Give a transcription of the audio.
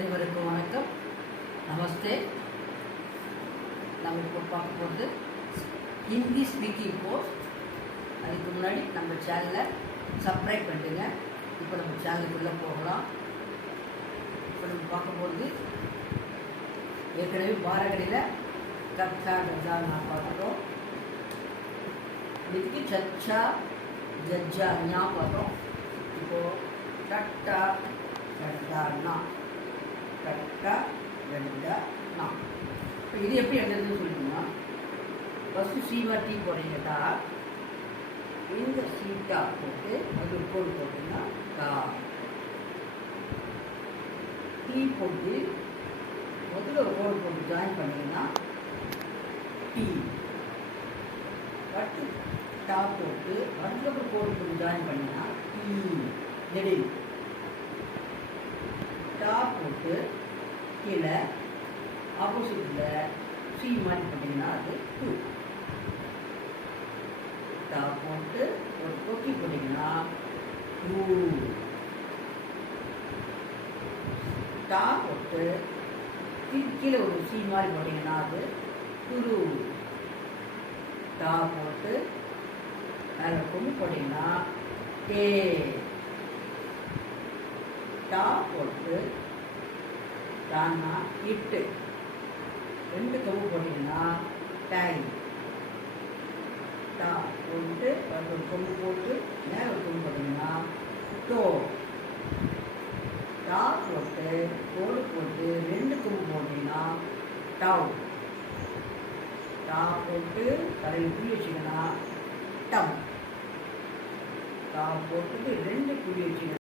அனைவருக்கும் வணக்கம், நமஸ்தே. நம்ம இப்போ பார்க்க போகிறது ஹிந்தி ஸ்பீக்கிங் கோர்ஸ். அதுக்கு முன்னாடி நம்ம சேனலை சப்ஸ்கிரைப் பண்ணிட்டுங்க. இப்போ நம்ம சேனலுக்குள்ளே போகலாம். இப்போ நம்ம பார்க்க போகிறது ஏற்கனவே பாரகடியில் கச்சா கஜா நான் பார்த்துட்டோம். இதுக்கு சச்சா ஜஜ்ஜா ஞா பார்த்தோம். இப்போது டட்டா ரெண்டாண்ணா கரெக்டா ரெண்டா நா. இப்போ இது எப்படி எழுதுறதுன்னு சொல்லிட்டோம்னா, ஃபஸ்ட்டு சீவா டீ போடுறீங்கட்டா, இந்த சீட்டா போட்டு அது ஒரு கோடு போட்டிங்கன்னா டா. டீ போட்டு முதல்ல ஒரு கோடு போட்டு ஜாயின் பண்ணிங்கன்னா டீ. அடுத்து டா போட்டு அதுக்கப்புறம் கோடு போட்டு ஜாயின் பண்ணிங்கன்னா டீ. நெடில் டா போட்டு கீழே ஆப்போசிட்டில் சி மாதிரி பண்ணிங்கன்னா அது டூ. டா போட்டு ஒரு கொக்கி போட்டிங்கன்னா டூ. டா போட்டு கீழே ஒரு சி மாதிரி போட்டிங்கன்னா அது துரு. டா போட்டு மேலே கொண்டு போட்டிங்கன்னா டே. டா போட்டு டான்னா இட்டு, ரெண்டு கம்பு போட்டிங்கன்னா டைம். டா போட்டு ஒரு கொம்பு போட்டு மேலே ஒரு கொம்பு போட்டிங்கன்னா டோ. டா போட்டு கோடு போட்டு ரெண்டு கொம்பு போட்டிங்கன்னா டவ். டா போட்டு தலையில் புளி வச்சிங்கன்னா டம். டா போட்டுட்டு ரெண்டு புளி வச்சிங்கன்னா